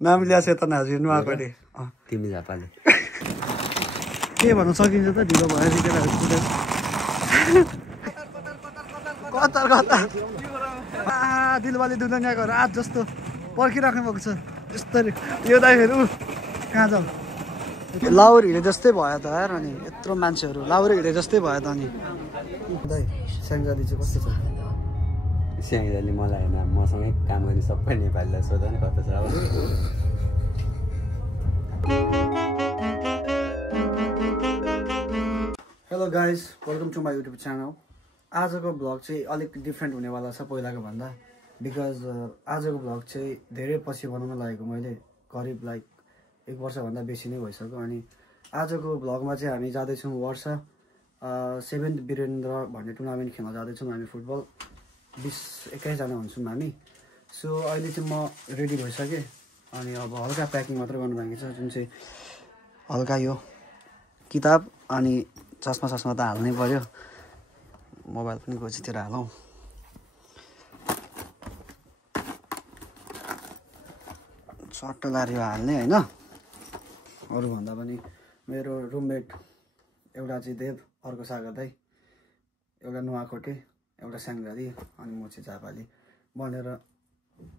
नाम लिया चेतन हाजिर नुवाकोटी तिमी झापाले के भन्न सकिन्छ त ढिलो भयो कता कता दिलवाले दुनियाँको रात जस्तो पर्खिराख्नु भएको छ यस्तरी यो दाइहरू कहाँ जाऊ लाउर हिँडे जस्तै भयो त यार अनि यत्रो मान्छेहरू लाउर हिँडे जस्तै भयो त अनि दाइ स्याङ्जाली चाहिँ कस्तो छ स्याङ्जाली मलाई होइन मसँगै काम गर्ने सबै नेपालीलाई सोध्दा नि कस्तो छ अब hello guys welcome to my YouTube channel आजको भ्लग चाहिँ अलिक डिफ्रेन्ट हुनेवाला छ पहिलाको भन्दा बिकज आजको भ्लग चाहिँ धेरै पछि बनाउन लागेको मैले करिब लाइक 1 वर्षभन्दा बेसी नै भइसक्यो अनि आजको भ्लगमा चाहिँ हामी जाँदैछौँ वर्षा 7th वीरेन्द्र भन्ने टुर्नामेन्ट खेल्न जाँदैछौँ हामी फुटबल 20-21 जना हुन्छौँ हामी सो अहिले चाहिँ म रेडी भइसकेँ अनि अब हल्का प्याकिङ मात्रै गर्नु बाँकी छ जुन चाहिँ हल्का यो किताब अनि चस्मा त हाल्नै पर्यो मोबाइल पनि गोजीतिर हालौँ सर्ट लारियो हाल्ने होइन अरूभन्दा पनि मेरो रुममेट एउटा चाहिँ देव अर्को सागर दाई एउटा नुवाकोटे एउटा स्याङ्जाली अनि म चाहिँ झापाली भनेर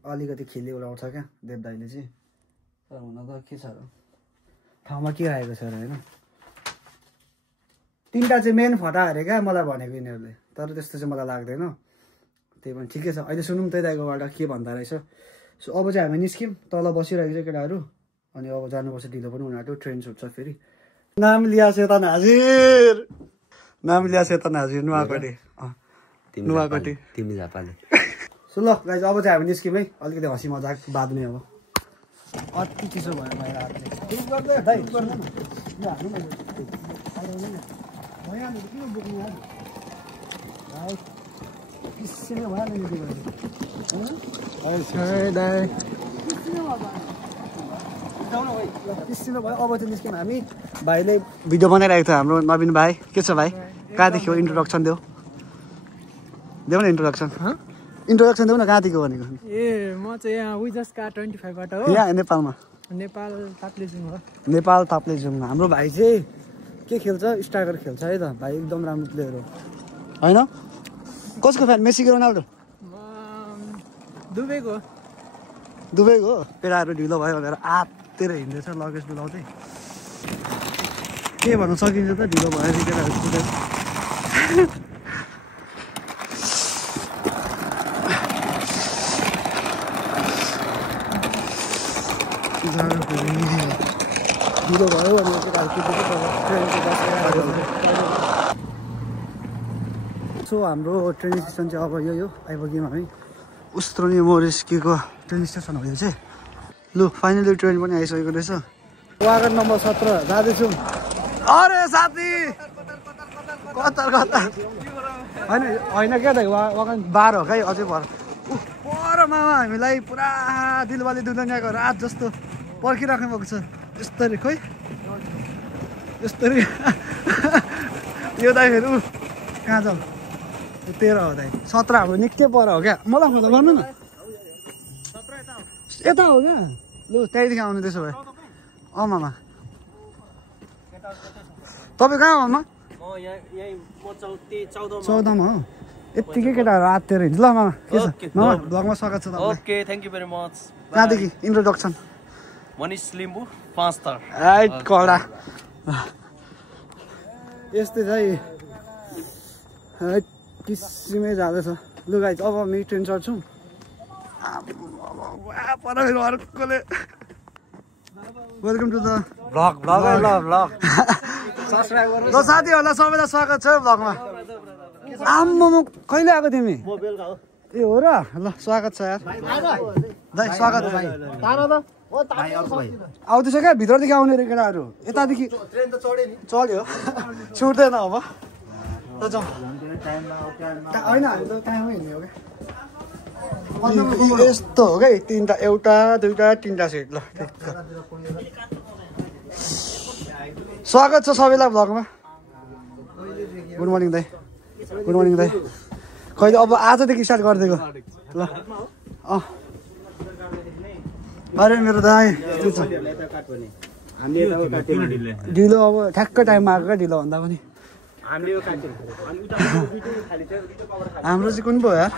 अलिकति खिली उडाउँछ क्या देव दाईले चाहिँ तर हुन त के छ र ठाउँमा के राखेको छ र होइन 3टा चाहिँ मेन फटा अरे क्या मलाई भनेको यिनीहरूले तर त्यस्तो चाहिँ मलाई लाग्दैन त्यही पनि ठिकै छ अहिले सुनौँ त्यही दाइकोबाट के भन्दा रहेछ सो अब चाहिँ हामी निस्क्यौँ तल बसिरहेको छ केटाहरू अनि अब जानुपर्छ ढिलो पनि हुन आँट्यो ट्रेन छुट्छ फेरि नाम लिया चेतन हाजिर नुवाकोटी नुवाकोटी तिमी झापाले सो ल गाइज अब चाहिँ हामी निस्क्यौँ है अलिकति हँसी मजाक बाँध्ने अब अति चिसो भयो बाहिर किसिनो भयो अब चाहिँ निस्क्यौँ हामी भाइले भिडियो बनाइरहेको थियो हाम्रो नवीन भाइ के छ भाइ कहाँदेखि हो इन्ट्रोडक्सन देऊ न इन्ट्रोडक्सन देऊ न कहाँदेखि भनेको ए म चाहिँ यहाँ विजसका 25 बाट हो यहाँ नेपालमा नेपाल ताप्लेजुङ हाम्रो भाइ चाहिँ के खेल्छ स्ट्राइकर खेल्छ है त भाइ एकदम राम्रो प्लेयर हो होइन कसको फ्यान मेसी कि रोनाल्डो दुबईको केटाहरू ढिलो भयो भनेर आत्तिर हिँड्दैछ लगेज डुलाउँदै के भन्न सकिन्छ त ढिलो भयो केटाहरू ढिलो भयो भने सो हाम्रो ट्रेन स्टेसन चाहिँ अब यो आइपुग्यौँ हामी उस्त्रोनी मोरिस्कीको ट्रेन स्टेसन हो यो चाहिँ लु फाइनली ट्रेन पनि आइसकेको रहेछ वागन नम्बर 17 जाँदैछौँ अरे साथी कता होइन क्या त वागन 12 हो खै अझै पर मामा हामीलाई पुरा दिलवाले दुनियाँको रात जस्तो पर्खिराख्नु भएको छ यस्तरी खोइ यस्तरी यो दाइहरू कहाँ जाऊ 13 हो दाइ 17 हाम्रो निकै पर हो क्या मलाई फोन गर्नु न यता हो क्या लु त्यहीँदेखि आउनु त्यसो भए मामा तपाईँ कहाँ हो आमा 14 मा हो यत्तिकै केटाहरू आत्तिर हिँड्छ ल मामा के छ मामा भ्लगमा स्वागत छ तपाईँलाई okay thank you very much कहाँदेखि introduction Manish Limbu 5 star height कडा यस्तै चाहिँ किसिमै जाँदैछ लु गाइज अब हामी ट्रेन चढ्छौँ अर्कोले वेलकम टु द भ्लग ल साथीहरूलाई सबैलाई स्वागत छ भ्लगमा आम्मा कहिले आएको तिमी ए हो र ल स्वागत छ यार दाइ स्वागत हो भाइ आउँदैछ क्या भित्रदेखि आउने रे केटाहरू यतादेखि ट्रेन त चढ्यो छुट्दैन अब जाउँ होइन हामी त टाइममै हिँड्ने हो क्या यस्तो हो क्या 3टा एउटा 2टा 3टा सिट ल स्वागत छ सबैलाई भ्लगमा गुड मर्निङ दाइ कहिले अब आजदेखि स्टार्ट गरिदिएको ल अरे मेरो दाइ ढिलो अब ठ्याक्क टाइममा आएको क्या ढिलो भन्दा पनि हाम्रो चाहिँ कुन पो यार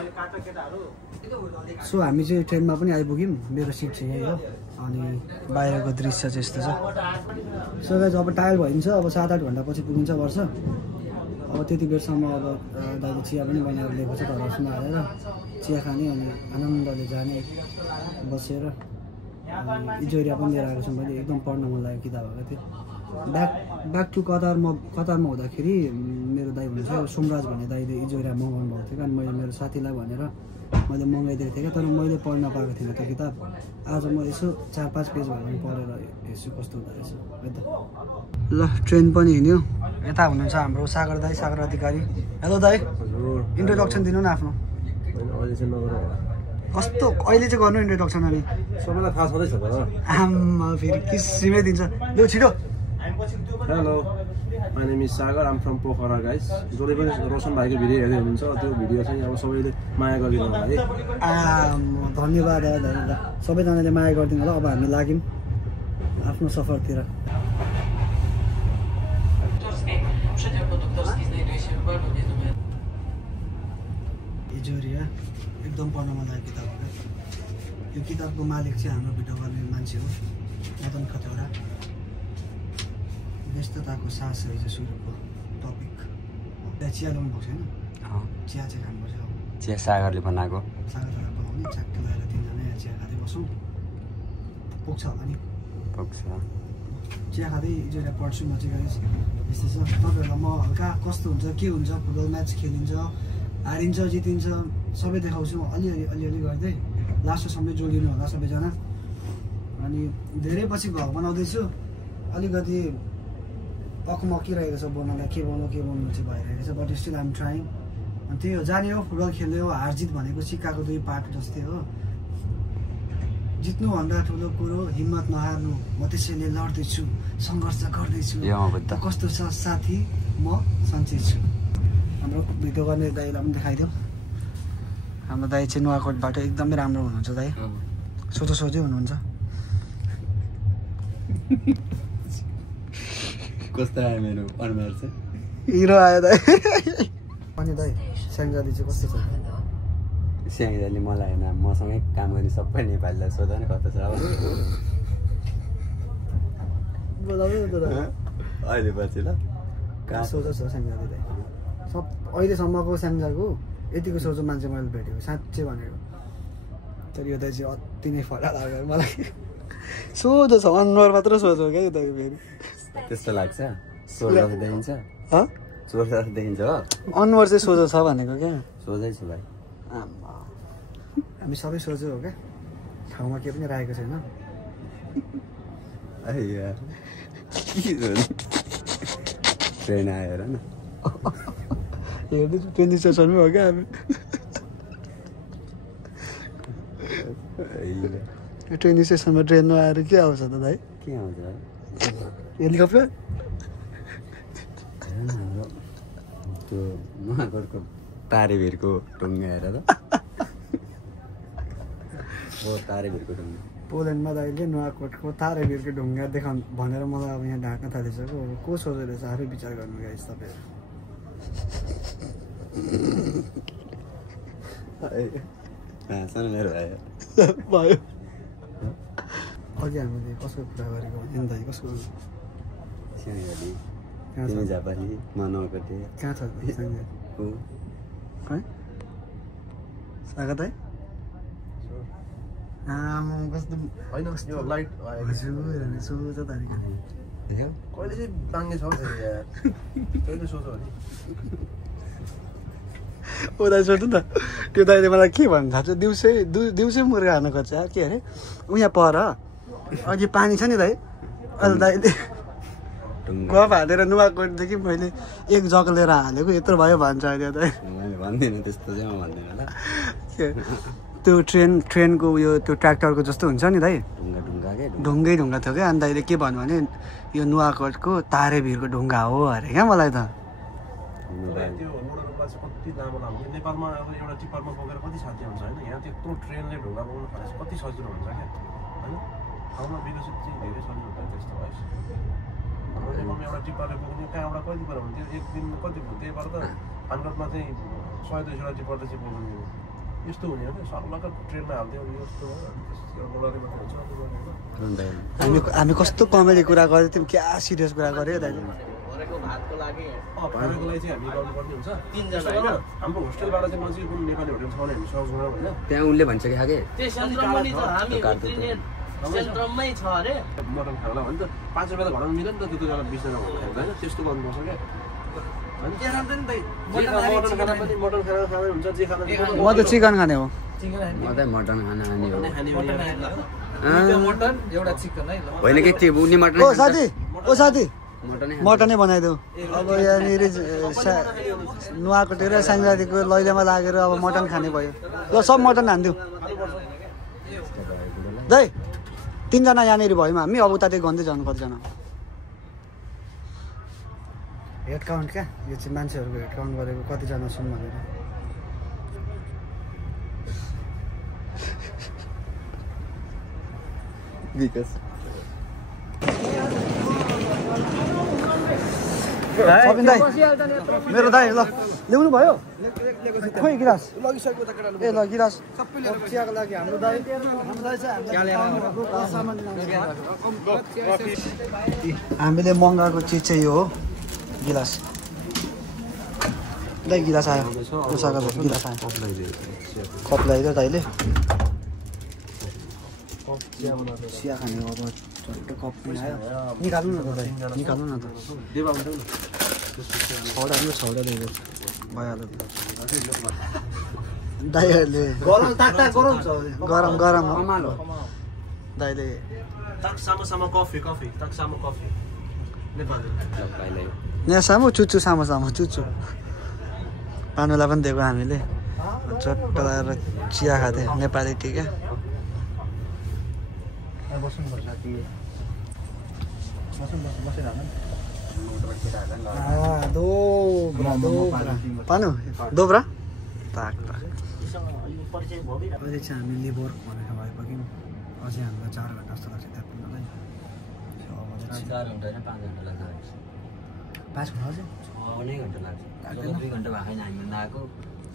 सो हामी चाहिँ ट्रेनमा पनि आइपुग्यौँ मेरो सिट चाहिँ यही हो अनि बाहिरको दृश्य चाहिँ यस्तो छ सो गाइस अब टायर भइन्छ अब 7-8 घन्टा पछि पुगिन्छ वर्ष अब त्यति बेरसम्म अब दाइले चिया पनि बनाएर ल्याएको छ घरमा हालेर चिया खाने अनि आनन्दले जाने बसेर इजोरिया पनि लिएर आएको छु मैले एकदम पढ्न मन लागेको किताबहरू थियो ब्याक टु कतारमा हुँदाखेरि मेरो दाइ भन्छ सोमराज भन्ने दाइले इजोरिया मगाउनु भएको थियो अनि मैले मेरो साथीलाई भनेर मैले मगाइदिएको थिएँ क्या तर मैले पढ्न पाएको थिइनँ त्यो किताब आज म यसो 4-5 पेज भए पनि पढेर हेर्छु कस्तो हुँदो रहेछ है त ल ट्रेन पनि हिँड्यो यता हुनुहुन्छ हाम्रो सागर अधिकारी हेलो दाइ इन्ट्रोडक्सन दिनु न आफ्नो कस्तो अहिले चाहिँ गर्नु इन्ट्रोडक्सन अनि सबैलाई थाहा छँदैछ त आम्मा फेरि किसिमै दिन्छ लु छिटो hello my name is Sagar am from Pokhara guys जसले पनि रोशन भाइको भिडियो हेर्दै हुनुहुन्छ त्यो भिडियो चाहिँ अब सबैले माया गरिदिनु होला है धन्यवाद सबैजनाले माया गरिदिनु होला अब हामी लाग्यौँ आफ्नो सफरतिर इजोरिया एकदम पढ्न मन लागेको किताब हो यो किताबको मालिक चाहिँ हाम्रो भिडियो गर्ने मान्छे हो मदन खतौडा व्यस्तताको सास रहेछ सुरुको टपिक त्यहाँ चिया ल्याउनु भएको छैन चिया चाहिँ खानुपर्छ चिया सागरले बनाएको सागरलाई बनाउने च्याक्टो लगाएर 3जना यहाँ चिया खाँदै बसौँ पुग्छ होला नि पुग्छ चिया खाँदै इजोरिया पढ्छु म चाहिँ गाइस यस्तो छ तपाईँहरूलाई म हल्का कस्तो हुन्छ के हुन्छ फुटबल म्याच खेलिन्छ हारिन्छ जितिन्छ सबै देखाउँछु अलिअलि गर्दै लास्टसम्म जोडिनु होला सबैजना अनि धेरै पछि भ्लग बनाउँदैछु अलिकति अकमकिरहेको छ बोल्नलाई के बोल्नु चाहिँ भइरहेको छ बट स्टिल आइम ट्राइङ अनि त्यही हो जाने हो फुटबल खेल्ने हो हार जित भनेको सिक्काको 2 पार्ट जस्तै हो जित्नुभन्दा ठुलो कुरो हिम्मत नहार्नु म त्यसैले लड्दैछु सङ्घर्ष गर्दैछु कस्तो छ साथी म सन्चै छु हाम्रो भिडियो गर्ने दाइलाई पनि देखाइदियो हाम्रो दाइ चाहिँ नुवाकोटबाट एकदमै राम्रो हुनुहुन्छ दाइ सोझै हुनुहुन्छ कस्तो आयो मेरो अनुहार चाहिँ हिरो आयो दाइ अनि दाइ स्याङ्जाली चाहिँ कस्तो छ स्याङ्जाली मलाई होइन मसँगै काम गर्ने सबै नेपालीलाई सोध नि कस्तो छ अब अहिले पछि ल कहाँ सोझो छ स्याङ्जाली दाइ सब अहिलेसम्मको स्याङ्जाको यतिको सोझो मान्छे मैले भेटेको साँच्चै भनेको तर यो दाइ चाहिँ अति नै फरक लाग्यो मलाई सोझो छ अनुहार मात्र सोझो क्या यो दाइ फेरि त्यस्तो लाग्छ सोझो देखिन्छ सोझो देखिन्छ हो अनुहार चाहिँ सोझो छ भनेको क्या सोझै छु भाइ हामी सबै सोझो हो क्या ठाउँमा केही पनि राखेको छैन ट्रेन आएर न हेर्दै 20 स्टेसनमै हो क्या हामी ट्रेन स्टेसनमा ट्रेनमा आएर के आउँछ त दाइ के आउँछ हेलिकप्टर त्यो नुवाकोटको तारेभिरको ढुङ्गा हेर त तारेभिरको ढुङ्गा पोल्यान्डमा दाइले नुवाकोटको तारेभिरको ढुङ्गा देखाउनु भनेर मलाई अब यहाँ ढाक्न थालिसक्यो अब को सोचेर रहेछ आफै विचार गर्नु गाइस तपाईँहरू मेरो भयो अघि हामीले कसको कुरा गरेको भने दाइ कसको स्याङ्जाली तिमी झापाली मनोकोटे कहाँ छ स्याङ्जाली कहाँ सागा दाइ कस्तो होइन यो लाइट सोझो तारिक कहिले चाहिँ बाङ्गे छ कहिले सोध्यो भने ओ दाइ सोध्नु त त्यो दाइले मलाई के भन्नु थाहा छ दिउँसै मुर्गा हाल्नु खोज्छ के अरे उहाँ पर अघि पानी छ नि दाइ अहिले दाइले गफ हालेर नुवाकोटदेखि मैले एक जग लिएर हालेको यत्रो भयो भन्छ अहिले दाइ मैले भन्दिनँ त्यस्तो चाहिँ म भन्दिनँ ल त्यो ट्रेनको उयो त्यो ट्र्याक्टरको जस्तो हुन्छ नि दाइ ढुङ्गै ढुङ्गा थियो क्या अनि दाइले के भन्नु भने यो नुवाकोटको तारेभिरको ढुङ्गा हो अरे क्या मलाई त कति लामो नेपालमा अब एउटा टिप्परमा बोकेर कति साथी हुन्छ होइन यहाँ त्यत्रो ट्रेनले ढुङ्गा बोक्नु थालेपछि कति सजिलो हुन्छ क्या ठाउँमा विकसित चाहिँ धेरै सजिलो हुन्छ त्यस्तो भएछ एउटा टिप्परले पुग्ने कहाँबाट कति पर हुन्थ्यो एक दिन कति त्यहीबाट त फानकटमा चाहिँ 100-200 टिप्पर चाहिँ पुग्ने यस्तो हुने हो कि सर्लक्क ट्रेनमा हाल्थ्यो यस्तो हामी कस्तो कमेडी कुरा गऱ्यो तिमी क्या सिरियस कुरा गऱ्यो दाइले भातको लागि भाडाको लागि चाहिँ हामी गर्नुपर्ने हुन्छ 3 जना हाम्रो होस्टेलबाट चाहिँ नजिक कुन नेपाली होटेल छ भने हामी सर्च गरौँ होइन त्यहाँ उनले भनिसके खाके त्यो सेन्ट्रममा नि छ हामी उत्रिने सेन्ट्रममै छ अरे मटन खाला भने त 5 रुपैयाँ त घरमा मिल्दैन नि त त्यो बेला 20 जना होइन त्यस्तो गर्नुपर्छ क्या मटन खाना खाँदै हुन्छ जे खाँदा म त चिकन खाने हो म त मटन खाना खाने हो मटन एउटा चिकन है होइन के थियो उनी मटन ओ साथी मटनै मटनै बनाइदेऊ अब यहाँनिर नुवाकोटी र साङ्गादेखिको लैजामा लागेर अब मटन खाने भयो ल सब मटन हानिदेऊ दाइ 3 जना यहाँनिर भयौँ हामी अब उतातिर गन्दै जानु कतिजना हेड काउन्ट क्या यो चाहिँ मान्छेहरूको हेड काउन्ट गरेको कतिजना छौँ भनेर विकास सबिन दाइ मेरो दाइ ल ल्याउनु भयो खोइ गिलास ए ल गिलास चियाको लागि हाम्रो दाइ हामीले मगाएको चिज चाहिँ यो हो गिलास दाइ गिलास आयो उषाको गिलास आयो कप ल्याइदियो दाइले चिया खाने अब छोटो कप आयो निकाल्नु न त दाइ निकाल्नु न त छौडा दिएको भइहाल्यो दाइहरूले गरम गरम हो दाइले यहाँ सामु चुच्चु सामु चुच्चु पानुलाई पनि दिएको हामीले चट्ट लगाएर चिया खाँदै नेपाली टी क्या पानु दोब्रा ताक अहिले चाहिँ हामी लिभर भनेर भइपुग्यौँ अझै हामीलाई 4 घन्टा जस्तो लाग्छ त्यहाँ पुग्नलाई 4 घन्टा होइन 5 घन्टा लाग्छ 5 घन्टा अझै 6 घन्टा लाग्छ 2 घन्टा भएको छैन हामी नआएको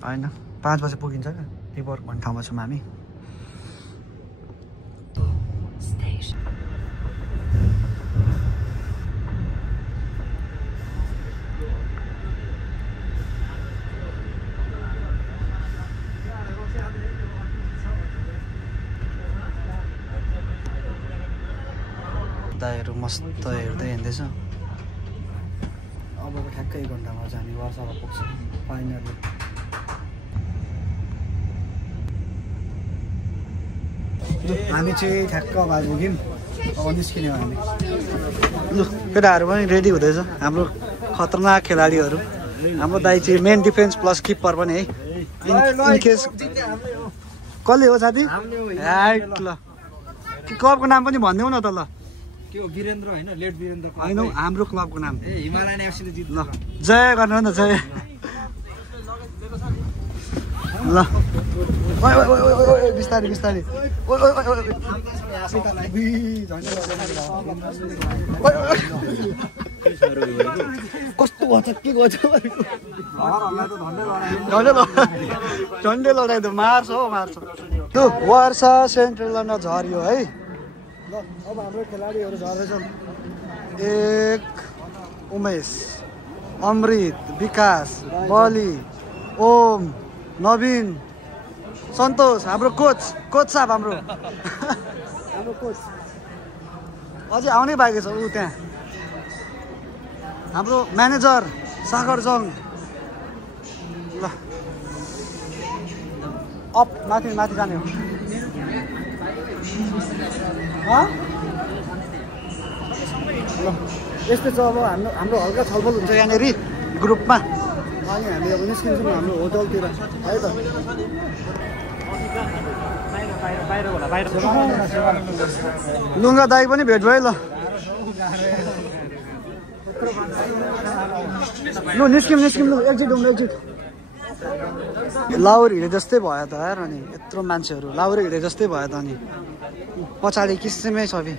होइन 5 बजे पुगिन्छ क्या लिभर भन्ने ठाउँमा छौँ हामी दाइहरू मस्त हेर्दै हिँड्दैछ अबको ठ्याक्कै 1 घन्टामा चाहिँ हामी वर्षामा पुग्छौँ फाइनली हामी चाहिँ ठ्याक्क अब आइपुग्यौँ अब निस्किने हो हामी लु केटाहरू पनि रेडी हुँदैछ हाम्रो खतरनाक खेलाडीहरू हाम्रो दाइ चाहिँ मेन डिफेन्स प्लस किपर पनि है इनकेस कसले हो साथी ल क्लबको नाम पनि भनिदेऊ न त ल के हो वीरेन्द्र हैन लेट वीरेन्द्र हैन हाम्रो क्लबको नाम ए हिमालयन एफसीले जित्छ ल जय गर्नु न जय ल ओइ ओइ ओइ ओइ बिस्तारै बिस्तारै ओइ ओइ ओइ कस्तो भन्छ के गर्छ झन्डै लडाइदियो मार्छ हो मार्छ त्यो वर्षा सेन्ट्रल झर्यो है ल अब हाम्रो खेलाडीहरू झर्दैछन् 1 उमेश अमृत विकास बली ओम नवीन सन्तोष हाम्रो कोच साहब हाम्रो कोच अझै आउनै बाँकी छ ऊ त्यहाँ हाम्रो म्यानेजर सागर जङ ल अप माथि माथि जाने हो ल यस्तो छ अब हाम्रो हल्का छलफल हुन्छ यहाँनिर ग्रुपमा अनि हामी अब निस्किन्छौँ हाम्रो होटलतिर है त लुङ्गा दाई पनि भेट भयो ल निस्किम लु एक्जिट लाउर हिँडे जस्तै भयो त यार अनि यत्रो मान्छेहरू लाउर हिँडे जस्तै भयो त अनि पछाडि किसिमै छ बे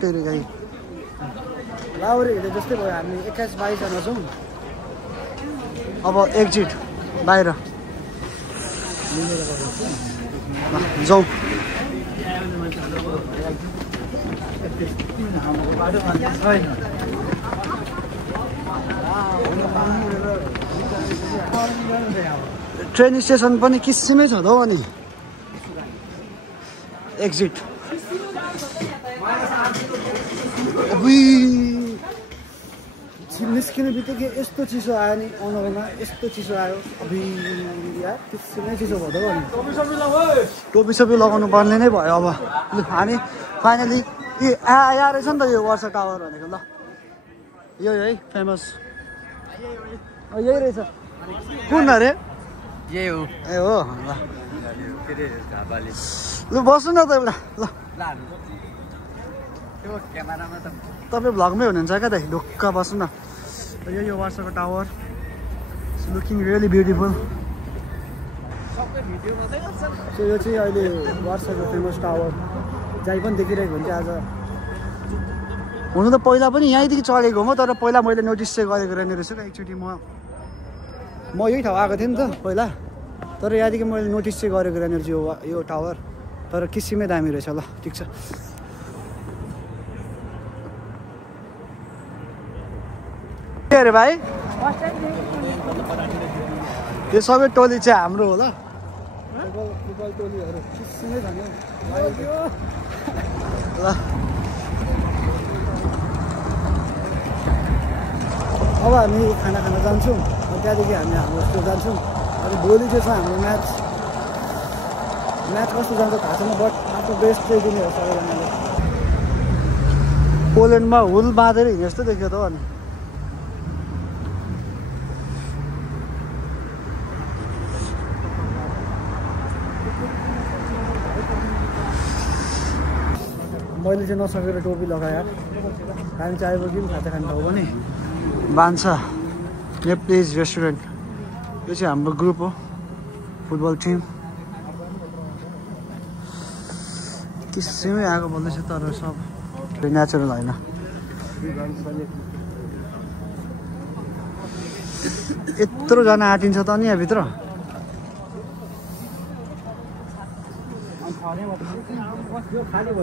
तेरो गाई लाउर हिँडे जस्तै भयो हामी 21-22 जना छौँ अब एक्जिट बाहिर जाउँ ट्रेन स्टेसन पनि किसिमै छ त हौ अनि एक्जिट निस्किने बित्तिकै यस्तो चिसो आयो नि आउनुमा यस्तो चिसो आयो अबि यार किसिमै चिसो भयो त हौ अनि टोपी सोपी लगाउनु पर्ने नै भयो अब हामी फाइनली आया रहेछ नि त यो वर्षा टावर भनेको ल यो है फेमस यही रहेछ कुन अरे यही हो ए हो ल के रे झापाले लु बस्नु न त एउटा ल त्यो क्यामेरामा त तपाईँ भ्लगमै हुनुहुन्छ क्या दाइ ढुक्क बस्नु न यो वर्षको tower looking really beautiful so यो चाहिँ अहिले वर्षको फेमस टावर जहीँ पनि देखिरहेको हुन्छ आज हुनु त पहिला पनि यहीँदेखि चलेको हो तर पहिला मैले नोटिस चाहिँ गरेको रहेन रहेछु क्या एकचोटि म यही ठाउँ आएको थिएँ नि त पहिला तर यहाँदेखि मैले नोटिस चाहिँ गरेको रहेन रहेछु यो टावर तर किसिमै दामी रहेछ ल ठिक छ के अरे भाइ यो सबै टोली चाहिँ हाम्रो हो ल टोलीहरू किसिमै छ नि ल अब हामी खाना खान जान्छौँ त्यहाँदेखि हामी हाम्रो स्कुल जान्छौँ अनि भोलि चाहिँ छ हाम्रो म्याच कस्तो जान्छ थाहा छैन बट आफ्नो बेस्ट चाहिँ दिने हो सबैजनाले पोल्यान्डमा हुल बाँधेर हिँडे जस्तो देखियो त अनि मैले चाहिँ नसकेर टोपी लगाएँ हामी चाहिँ आइपुग्यौँ खाजा खाने ठाउँ पनि बान्सा नेप्लिज रेस्टुरेन्ट यो चाहिँ हाम्रो ग्रुप हो फुटबल टिम किसिमै आगो बल्दैछ तर सब नेचुरल होइन यत्रोजना आँटिन्छ त नि यहाँभित्र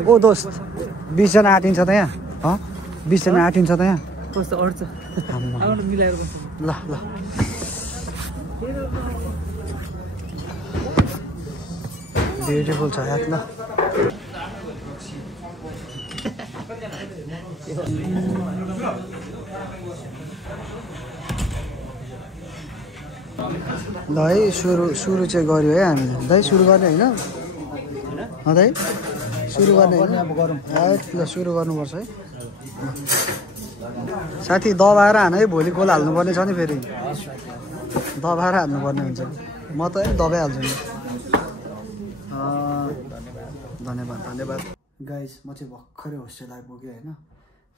ओ दोस्त 20 जना आँटिन्छ त यहाँ 20 जना आँटिन्छ त यहाँ कस्तो अड्छ मिलाएर ल ल ब्युटिफुल छ यार ल ल है सुरु चाहिँ गऱ्यो है हामीले दाइ सुरु गर्ने होइन दाइ सुरु गर्ने होइन ल सुरु गर्नुपर्छ है साथी दबाएर हान है भोलि गोल हाल्नुपर्ने छ नि फेरि दबाएर हाल्नुपर्ने हुन्छ म त दबाइहाल्छु नि धन्यवाद गाइस म चाहिँ भर्खरै होस्टेल आइपुगेँ होइन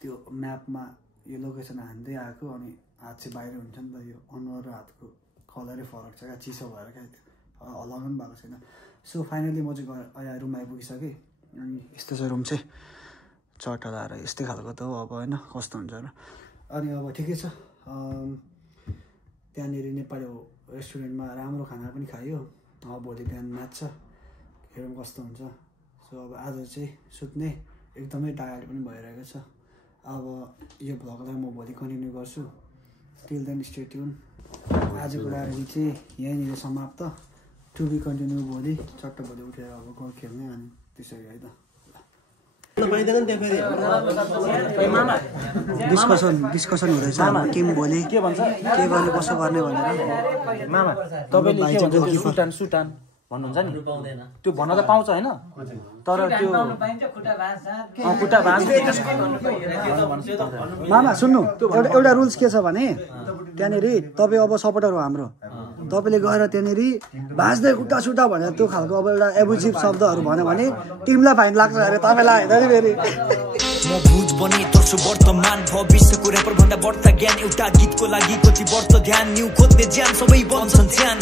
त्यो म्यापमा यो लोकेसन हान्दै आएको अनि हात चाहिँ बाहिर हुन्छ नि त यो अनुहार र हातको कलरै फरक छ क्या चिसो भएर क्या हल्लाउनु पनि भएको छैन सो फाइनली म चाहिँ यहाँ रुम आइपुगिसकेँ अनि यस्तो छ रुम चाहिँ चट्टा लाएर यस्तै खालको त हो अब होइन कस्तो हुन्छ र अनि अब ठिकै छ त्यहाँनिर नेपाली रेस्टुरेन्टमा राम्रो खाना पनि खायो अब भोलि बिहान म्याच छ हेरौँ कस्तो हुन्छ सो अब आज चाहिँ सुत्ने एकदमै टायर्ड पनि भइरहेको छ अब यो भ्लगलाई म भोलि कन्टिन्यू गर्छु टिल देन स्टे ट्युन आजको लागि चाहिँ यहीँनिर समाप्त टु बी कन्टिन्यू भोलि चट्ट भोलि उठेर अब गोल खेल्ने अनि त्यसरी है त डिस्कसन हुँदैछ हाम्रो टिम भोलि के भन्छ के गर्ने कसो गर्ने भनेर मामा तपाईँले के भन्छ सुटान भन्नुहुन्छ नि त्यो भन्न त पाउँछ होइन तर त्यो खुट्टा भाँच मामा सुन्नु एउटा रुल्स के छ भने त्यहाँनिर तपाईँ अब सपोर्टर हो हाम्रो तपाईँले गएर त्यहाँनिर भाँच्दै खुट्टा सुट्टा भनेर त्यो खालको अब एउटा एब्युजिभ शब्दहरू भन्यो भने टिमलाई फाइन लाग्छ अरे तपाईँलाई होइन फेरि म बुझ बने तर्छु वर्तमान भविष्यको ऱ्यापर भन्दा बढ्ता ज्ञान एउटा गीतको लागि कति वर्ष ध्यान न्यू खोज्ने ज्यान सबै बन्छन् ध्यान